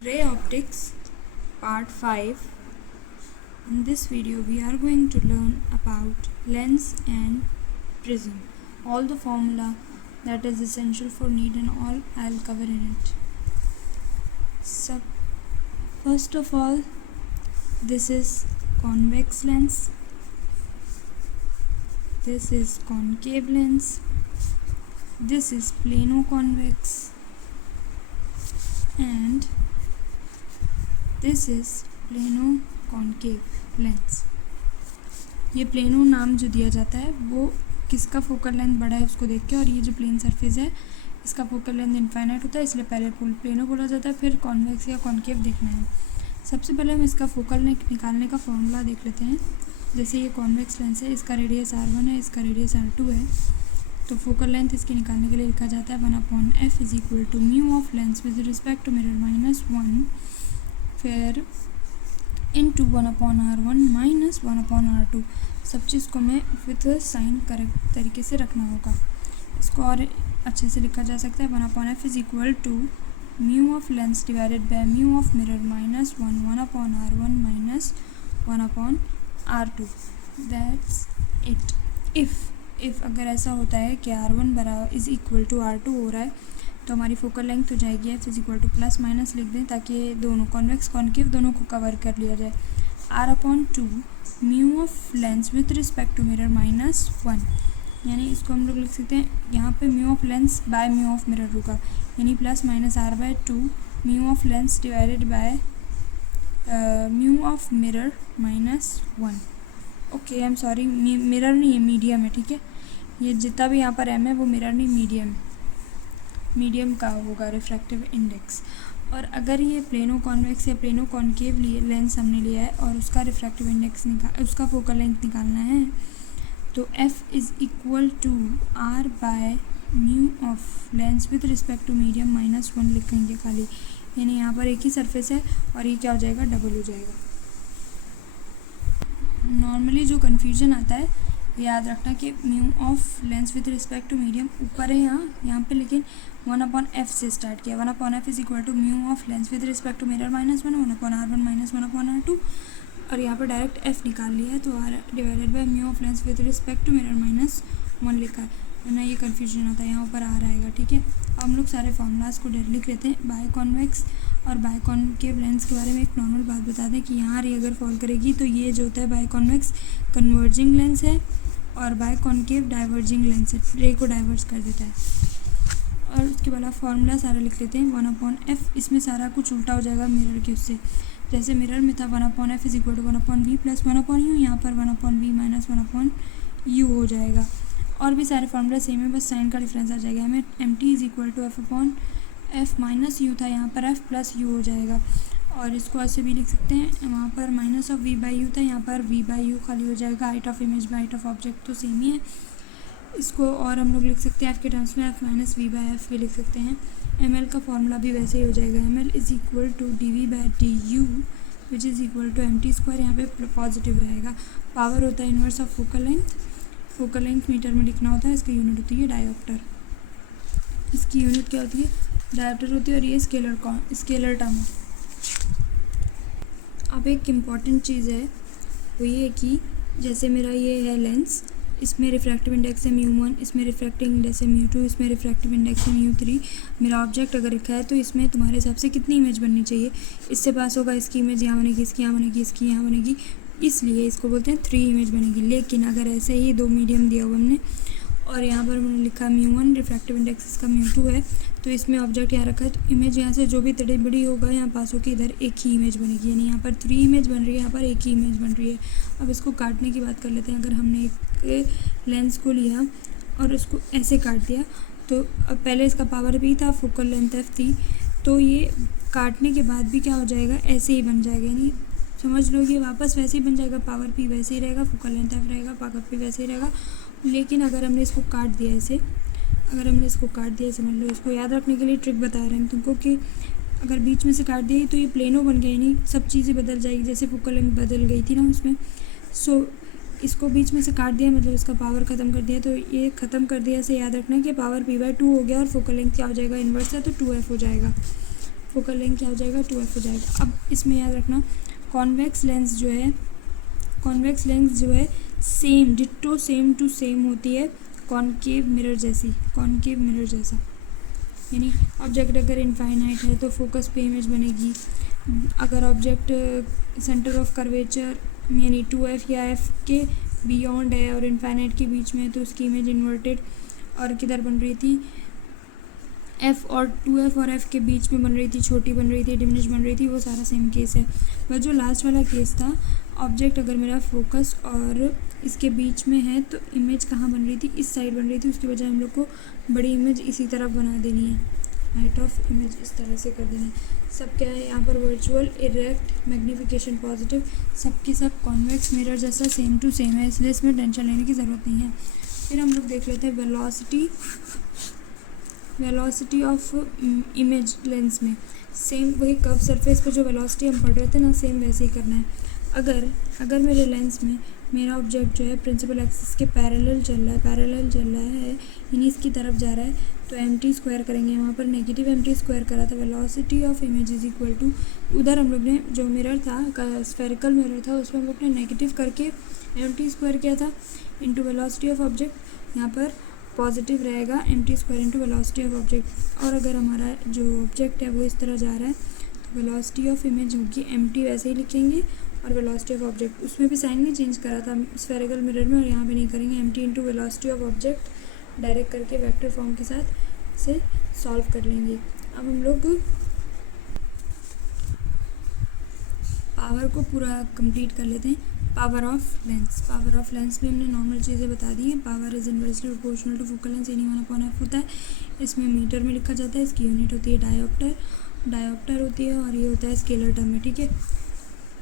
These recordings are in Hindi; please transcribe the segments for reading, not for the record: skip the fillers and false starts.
Ray Optics Part 5. In this video we are going to learn about lens and prism. All the formula that is essential for need and all I'll cover in it. So first of all, this is convex lens, this is concave lens, this is plano-convex, and this is plano concave lens. ये प्लेनो नाम जो दिया जाता है वो किसका फोकल लेंथ बड़ा है उसको देख के, और ये जो प्लेन सरफेस है इसका फोकल लेंथ इनफाइनाइट होता है, इसलिए पहले प्लेनो बोला जाता है, फिर कॉन्वेक्स या कॉन्केव देखना है। सबसे पहले हम इसका फोकल लेंथ निकालने का फॉर्मूला देख लेते हैं। जैसे ये कॉन्वेक्स लेंस है, इसका रेडियस R1 है, इसका रेडियस R2 है, तो फोकल लेंथ इसके निकालने के लिए लिखा जाता है 1/f is equal to mu of lens with respect to mirror -1 फिर इंटू 1/R1 माइनस 1/R2। सब चीज़ को मैं विथ साइन करेक्ट तरीके से रखना होगा। इसको और अच्छे से लिखा जा सकता है 1/f is equal to mu of lens divided by mu of mirror -1 1/R1 minus 1/R2। That's it. If अगर ऐसा होता है कि R1 बराबर इज़ इक्वल टू R2 हो रहा है तो हमारी फोकल लेंथ हो जाएगी f is equal two plus minus लिख दें ताकि दोनों कॉन्वेक्स कॉन्केव दोनों को कवर कर लिया जाए। R/2 mu of lens with respect to mirror -1, यानी इसको हम लोग लिख सकते हैं यहाँ पे mu of lens bye mu of mirror होगा, यानी plus minus R/2 mu of lens divided by mu of mirror -1। Okay, I am sorry, mirror नहीं है, मीडियम है, ठीक है। ये जितना भी यहाँ पर m है वो मिरर नहीं, मीडियम का होगा रिफ्रैक्टिव इंडेक्स। और अगर ये प्लेनो कॉन्वेक्स या प्लेनो कॉन्केव लेंस हमने लिया है और उसका रिफ्रैक्टिव इंडेक्स उसका फोकल लेंथ निकालना है तो f is equal to r by mu of lens with respect to medium -1 लिखेंगे खाली, यानी यहाँ पर एक ही सरफेस है और ये क्या हो जाएगा, डबल हो जाएगा। नॉर्मली जो कन्फ्यूजन आता है याद रखना कि mu of lens with respect to medium ऊपर है यहाँ पे, लेकिन 1/f से स्टार्ट किया। 1/f is equal to mu of lens with respect to mirror -1 1/R1 minus 1/R2, और यहाँ पर डायरेक्ट f निकाल लिया है तो r divided by mu of lens with respect to mirror -1 लिखा है ना। ये कन्फ्यूजन होता है, यहाँ ऊपर r आएगा, ठीक है। अब हम लोग सारे फार्मूलाज को डायरेक्ट लिख लेते हैं। बाय कॉन्वेक्स और बाय कॉन्केव लेंस के बारे में एक नॉर्मल बात बता दें कि यहाँ रे अगर फॉल करेगी तो ये जो होता है बाय कॉन्वेक्स कन्वर्जिंग लेंस है और बाय कॉन्केव डाइवर्जिंग लेंस है, रे को डाइवर्स कर देता है। और उसके बाद फार्मूला सारा लिख लेते हैं 1/f। इसमें सारा कुछ उल्टा हो जाएगा मिरर के उससे, जैसे मिरर में था 1/f is equal to 1/v plus 1/u, यहाँ पर 1/v माइनस 1/u हो जाएगा। और भी सारे फार्मूला सेम है, बस साइन का डिफरेंस आ जाएगा। हमें mt is equal to f/f minus u था, यहाँ पर f प्लस u हो जाएगा। और इसको ऐसे भी लिख सकते हैं, वहाँ पर माइनस ऑफ v/u था, यहाँ पर v/u खाली हो जाएगा। Height of image by height of object तो सेम ही है। इसको और हम लोग लिख सकते हैं f के टर्म्स में f माइनस v/f भी लिख सकते हैं। ml का फॉर्मूला भी वैसे ही हो जाएगा, ml is equal to dv/du which is equal to mt², यहाँ पे पॉजिटिव रहेगा। पावर होता है inverse of focal length, focal length metre में लिखना होता है, इसकी यूनिट होती है डायोप्टर। इसकी यूनिट क्या होती है, डायोप्टर होती है, और ये स्केलर टर्म है। अब एक इम्पॉर्टेंट चीज़ है वो ये कि जैसे मेरा ये है लेंस, इसमें रिफ्रैक्टिव इंडेक्स है μ1, इसमें रिफ्रैक्टिव इंडेक्स है μ2, इसमें रिफ्रैक्टिव इंडेक्स है μ3। मेरा ऑब्जेक्ट अगर रखा है तो इसमें तुम्हारे हिसाब से कितनी इमेज बननी चाहिए, इससे पास होगा, इसकी इमेज यहाँ बनेगी, इसकी यहाँ बनेगी, इसकी यहाँ बनेगी, इसलिए इसको बोलते हैं 3 इमेज बनेगी। लेकिन अगर ऐसे ही 2 मीडियम दिया हुआ हमने और यहाँ पर मैंने लिखा μ1, रिफ्रैक्टिव इंडेक्स इसका μ2 है, तो इसमें ऑब्जेक्ट यहाँ रखा है तो इमेज यहाँ से जो भी टेढ़ी बड़ी होगा यहाँ पास होकर इधर एक ही इमेज बनेगी, यानी यहाँ पर 3 इमेज बन रही है, यहाँ पर एक ही इमेज बन रही है। अब इसको काटने की बात कर लेते हैं। अगर हमने एक लेंस को लिया और उसको ऐसे काट दिया तो अब पहले इसका पावर p था, फोकल लेंथ f थी, तो ये काटने के बाद भी क्या हो जाएगा, ऐसे ही बन जाएगा, यानी समझ लो ये वापस वैसे ही बन जाएगा। पावर p वैसे ही रहेगा, फोकल लेंथ f रहेगा, पावर p वैसे ही रहेगा। लेकिन अगर हमने इसको काट दिया ऐसे, अगर हमने इसको काट दिया, समझ लो, इसको याद रखने के लिए ट्रिक बता रहे हैं तुमको कि अगर बीच में से काट दिया तो ये प्लेनो बन गया, यानी सब चीज़ें बदल जाएगी, जैसे फोकल लेंथ बदल गई थी ना उसमें। सो इसको बीच में से काट दिया मतलब इसका पावर ख़त्म कर दिया, तो ये ख़त्म कर दिया से याद रखना कि पावर p/2 हो गया और फोकल लेंथ क्या हो जाएगा, इन्वर्स है तो 2f हो जाएगा। फोकल लेंथ क्या हो जाएगा 2f हो जाएगा। अब इसमें याद रखना कॉन्वेक्स लेंस जो है same ditto same to same होती है कॉनकेव मिरर जैसा। यानी ऑब्जेक्ट अगर इनफाइनाइट है तो फोकस पे इमेज बनेगी, अगर ऑब्जेक्ट सेंटर ऑफ कर्वेचर यानी 2f या f के बियॉन्ड है और इनफाइनाइट के बीच में है तो उसकी इमेज इन्वर्टेड और किधर बन रही थी f और 2f और f के बीच में बन रही थी, छोटी बन रही थी, डिमिनिश बन रही थी, वो सारा सेम केस है। वह जो लास्ट वाला केस था ऑब्जेक्ट अगर मेरा फोकस और इसके बीच में है तो इमेज कहाँ बन रही थी, इस साइड बन रही थी, उसकी बजाय हम लोग को बड़ी इमेज इसी तरफ बना देनी है, हाइट ऑफ इमेज इस तरह से कर देना है। सब क्या है यहाँ पर वर्चुअल इरेक्ट मैग्नीफिकेशन पॉजिटिव, सबकी सब कॉन्वेक्स मिरर जैसा सेम टू सेम है, इसलिए इसमें टेंशन लेने की ज़रूरत नहीं है। फिर हम लोग देख लेते हैं वेलोसिटी ऑफ इमेज लेंस में सेम वही कर्व सरफेस पे जो वेलोसिटी हम पढ़ रहे थे ना, सेम वैसे ही करना है। अगर मेरे लेंस में मेरा ऑब्जेक्ट जो है प्रिंसिपल एक्सिस के पैरेलल चल रहा है यानी इसकी तरफ जा रहा है तो mt स्क्वायर करेंगे, वहाँ पर नेगेटिव mt स्क्वायर करा था। Velocity of image is equal to, उधर हम लोग ने जो मिरर था स्फेरिकल मिरर था उसमें हम लोग ने नेगेटिव करके mt स्क्वायर किया था इंटू वेलोसिटी ऑफ ऑब्जेक्ट, यहाँ पर पॉजिटिव रहेगा mt square into velocity of object. और अगर हमारा जो ऑब्जेक्ट है वो इस तरह जा रहा है तो वेलोसिटी ऑफ इमेज होगी mt वैसे ही लिखेंगे और वेलोसिटी ऑफ ऑब्जेक्ट उसमें भी साइन नहीं चेंज करा था स्फेरिकल मिरर में और यहाँ पे नहीं करेंगे, mt into velocity of object direct करके वेक्टर फॉर्म के साथ से सॉल्व कर लेंगे। अब हम लोग पावर को पूरा कंप्लीट कर लेते हैं। पावर ऑफ लेंस भी हमने नॉर्मल चीज़ें बता दी हैं। Power is inversely proportional to focal length यानी 1/f होता है, इसमें मीटर में लिखा जाता है, इसकी यूनिट होती है डायोप्टर होती है और ये होता है स्केलर टर्म में, ठीक है।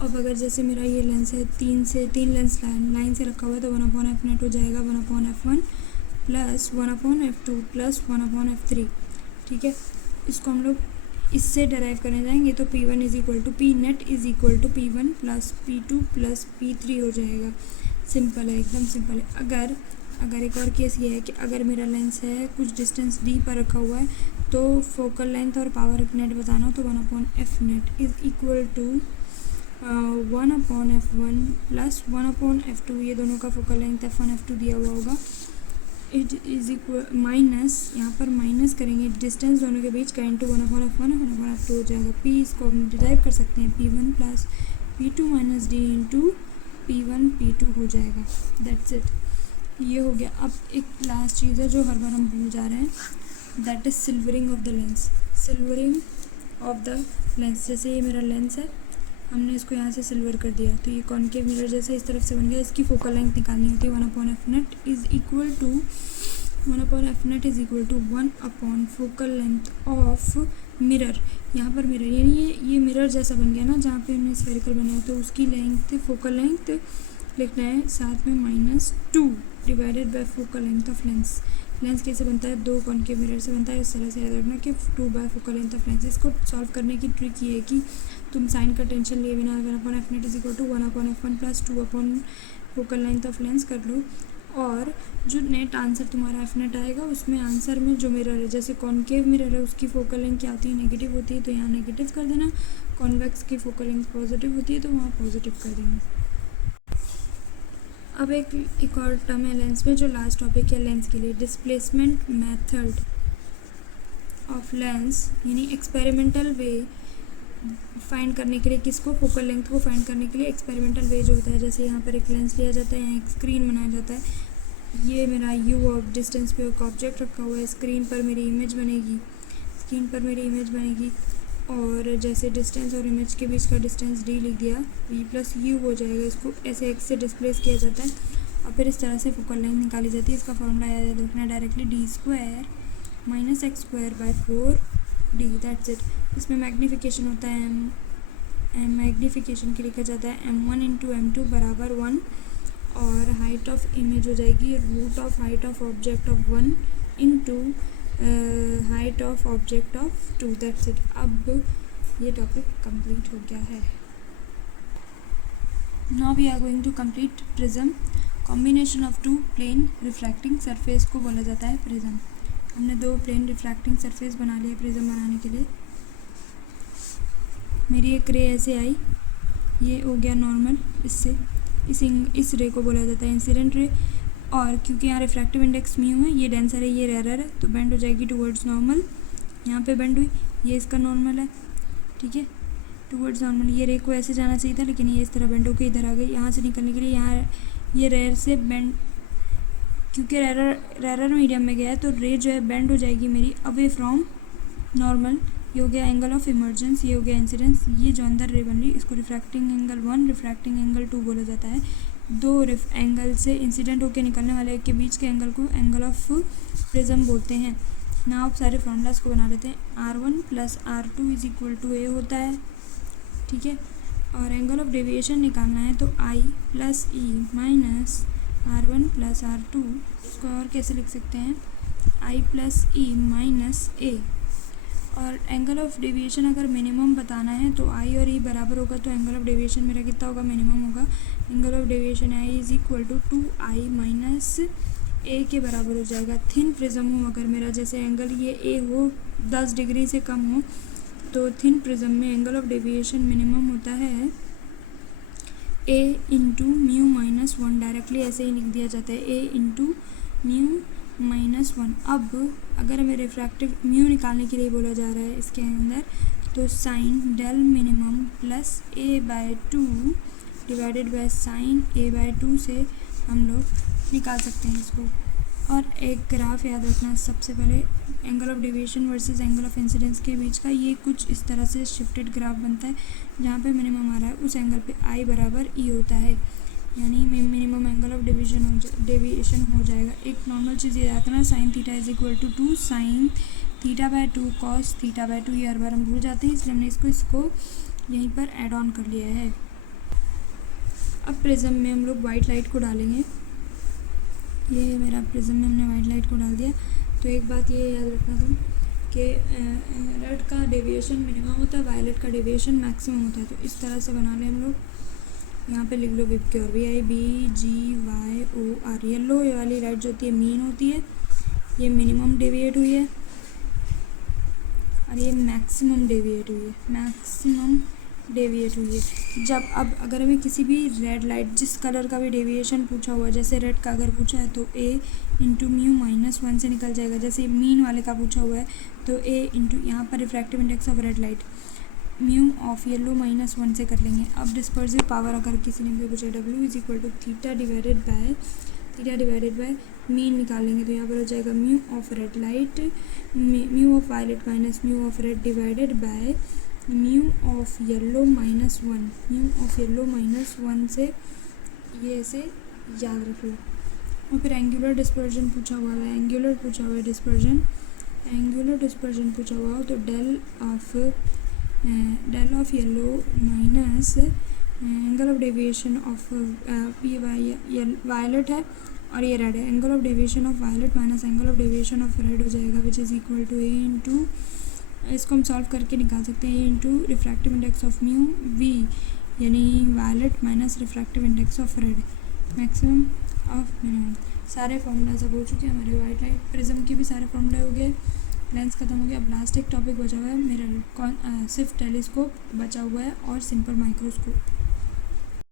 अब अगर जैसे मेरा ये लेंस है तीन लेंस लाइन से रखा हुआ है तो 1/f नेट हो जाएगा 1/f1 plus 1/f2 plus 1/f3, ठीक है। इसको हम लोग इससे डराइव करने जाएंगे तो P1 is equal to P net is equal to P1 plus P2 plus P3 हो जाएगा। सिंपल है, एकदम सिंपल है। अगर एक और केस ये है कि अगर मेरा लेंस है कुछ डिस्टेंस d पर रखा हुआ है तो फोकल लेंथ और पावर नेट बताना हो तो 1/f net is equal to 1/f1 plus 1/f2, ये दोनों का फोकल लेंथ f1 f2 दिया हुआ होगा, इट इज इक्वल माइनस, यहाँ पर माइनस करेंगे डिस्टेंस दोनों के बीच का इंटू 1/f1 1/f2 हो जाएगा। p इसको हम डिराइव कर सकते हैं P1 plus P2 minus d into P1 P2 हो जाएगा। दैट्स इट, ये हो गया। अब एक लास्ट चीज़ है जो हर बार हम भूल जा रहे हैं, that is silvering of the lens. जैसे ये मेरा लेंस है, हमने इसको यहाँ से सिल्वर कर दिया तो ये कॉनकेव मिरर जैसा इस तरफ से बन गया। इसकी फोकल लेंथ निकालनी होती है 1/f net is equal to 1/f focal length of mirror. यहाँ पर मिरर यानी ये मिरर जैसा बन गया ना, जहाँ पे हमने स्फेरिकल बनाया तो उसकी लेंथ फोकल लेंथ लिखना है साथ में -2 divided by focal length of lens. Lens कैसे बनता है, दो कॉनकेव मिरर से बनता है, इस तरह से याद रखना कि 2 bye focal length of lens. इसको सॉल्व करने की ट्रिक ये है कि तुम साइन का टेंशन लिए बिना 1/f net is equal to 1/f1 plus 2 focal length of lens कर लो और जो नेट आंसर तुम्हारा एफ नेट आएगा उसमें आंसर में जो मिरर है, जैसे कॉनकेव मिरर है उसकी फोकल लेंथ क्या होती है, नेगेटिव होती है तो यहाँ नेगेटिव कर देना, कॉन्वेक्स की फोकल लेंथ पॉजिटिव होती है तो वहाँ पॉजिटिव कर देना। अब एक और टर्म है लेंस में जो लास्ट टॉपिक है लेंस के लिए, डिस्प्लेसमेंट मेथड ऑफ लेंस यानी एक्सपेरिमेंटल वे फाइंड करने के लिए, किसको, फोकल लेंथ को फाइंड करने के लिए एक्सपेरिमेंटल वे जो होता है। जैसे यहाँ पर एक लेंस लिया जाता है, यहाँ एक स्क्रीन बनाया जाता है, ये मेरा u ऑफ डिस्टेंस पे एक ऑब्जेक्ट रखा हुआ है, स्क्रीन पर मेरी इमेज बनेगी और जैसे डिस्टेंस और इमेज के बीच का डिस्टेंस d लिख दिया, v प्लस u हो जाएगा। इसको ऐसे x से डिस्प्लेस किया जाता है और फिर इस तरह से फोकल लेंथ निकाली जाती है। इसका फॉर्मूला याद रखना directly d² minus x²/4d, that's it. इसमें मैग्नीफिकेशन होता है मैग्नीफिकेशन के लिखा जाता है m1 इंटू m2 बराबर 1 और हाइट ऑफ इमेज हो जाएगी root of height of object of 1 into height of object of 2, that's it. अब ये टॉपिक कंप्लीट हो गया है। Now we are going to complete prism. Combination of two plane refracting surface को बोला जाता है प्रिज्म। हमने दो प्लेन रिफ्रैक्टिंग सरफेस बना लिए प्रिज्म बनाने के लिए। मेरी एक रे ऐसे आई, ये हो गया नॉर्मल, इससे इस रे को बोला जाता है इंसिडेंट रे। और क्योंकि यहाँ रिफ्रैक्टिव इंडेक्स म्यू है, ये डेंसर है, ये रेयर है, तो बेंड हो जाएगी टुवर्ड्स नॉर्मल। यहाँ पे बेंड हुई, ये इसका नॉर्मल है, ठीक है, टुवर्ड्स नॉर्मल। ये रे को ऐसे जाना चाहिए था, लेकिन ये इस तरह बेंड होकर इधर आ गई। यहाँ से निकलने के लिए यहाँ ये रेयर से बेंड, क्योंकि रेयर मीडियम में गया है, तो रे जो है बेंड हो जाएगी मेरी अवे फ्रॉम नॉर्मल। ये हो गया एंगल ऑफ इमर्जेंस, ये हो गया इंसिडेंस। ये जो अंदर रे बन रही, इसको रिफ्रैक्टिंग एंगल 1, रिफ्रैक्टिंग एंगल 2 बोला जाता है। दो एंगल से इंसिडेंट होकर निकलने वाले के बीच के एंगल को एंगल ऑफ प्रिज्म बोलते हैं। ना आप सारे फॉर्मूलाज को बना लेते हैं। R1 + R2 = A होता है, ठीक है। और एंगल ऑफ डेविएशन निकालना है, तो I + E - R1 + R2, इसको और कैसे लिख सकते हैं, I + E - A। और एंगल ऑफ डेविएशन अगर मिनिमम बताना है तो I और E बराबर होगा, तो एंगल ऑफ डेविएशन मेरा कितना होगा, मिनिमम होगा। Angle of deviation I = 2I - A के बराबर हो जाएगा। थिन प्रिज्म हो अगर मेरा, जैसे एंगल ये A हो 10 डिग्री से कम हो, तो थिन प्रिज्म में एंगल ऑफ डेविएशन मिनिमम होता है A × μ - 1। डायरेक्टली ऐसे ही लिख दिया जाता है, A × μ - 1। अब अगर हमें रिफ्रैक्टिव म्यू निकालने के लिए बोला जा रहा है इसके अंदर, तो sine del minimum plus A/2 divided by sine A/2 से हम लोग निकाल सकते हैं इसको। और एक ग्राफ याद रखना सबसे पहले, angle of deviation versus angle of incidence के बीच का। ये कुछ इस तरह से शिफ्टेड ग्राफ बनता है, जहाँ पे मिनिमम आ रहा है उस एंगल पे I = E होता है, यानी मिनिमम एंगल ऑफ डेविएशन हो जाएगा। एक नॉर्मल चीज़ ये आता है ना, sin θ = 2 sin θ/2 cos θ/2। ये हर बार हम भूल जाते हैं, इसलिए हमने इसको यहीं पर ऐड ऑन कर लिया है। अब प्रिज्म में हम लोग वाइट लाइट को डालेंगे। ये मेरा प्रिज्म में हमने वाइट लाइट को डाल दिया। तो एक बात ये याद रखना तुम कि रेड का डेविएशन मिनिमम होता है, वायलेट का डेविएशन मैक्सिमम होता है। तो इस तरह से बना लें हम लोग। यहाँ पे लिख लो विबक्योर, VIBGYOR। येलो वाली लाइट जो होती है मीन होती है, ये मिनिमम डेविएट हुई है, और ये मैक्सिमम डेविएट हुई है, जब अब अगर हमें किसी भी रेड लाइट जिस कलर का भी डेविएशन पूछा हुआ है, जैसे रेड का अगर पूछा है तो A × μ - 1 से निकल जाएगा। जैसे मीन वाले का पूछा हुआ है तो A × यहाँ पर refractive index of red light mu of yellow -1 से कर लेंगे। अब डिस्पर्सिव पावर अगर किसी ने भी पूछा, W = θ डिवाइडेड बाय मीन निकालेंगे, तो यहाँ पर हो जाएगा mu of red light, mu of violet minus mu of red divided by mu of yellow -1। Mu of yellow -1 से ये ऐसे याद रख लो। और फिर एंगुलर डिस्पर्जन पूछा हुआ है, एंगुलर पूछा हुआ है डिस्पर्जन पूछा हुआ हो, तो del of yellow minus angle of deviation of ये वायलेट है और ये रेड है। Angle of deviation of violet minus angle of deviation of red हो जाएगा, which is equal to A × इसको हम सॉल्व करके निकाल सकते हैं, A × refractive index of mu V, यानी violet minus refractive index of red, maximum of minimum. सारे फॉर्मूला सब हो चुके हैं हमारे। वाइट लाइट प्रिज्म के भी सारे फॉर्मूले हो गए, लेंस खत्म हो गया। अब लास्ट एक टॉपिक बचा हुआ है मेरा, सिर्फ टेलीस्कोप बचा हुआ है और सिंपल माइक्रोस्कोप।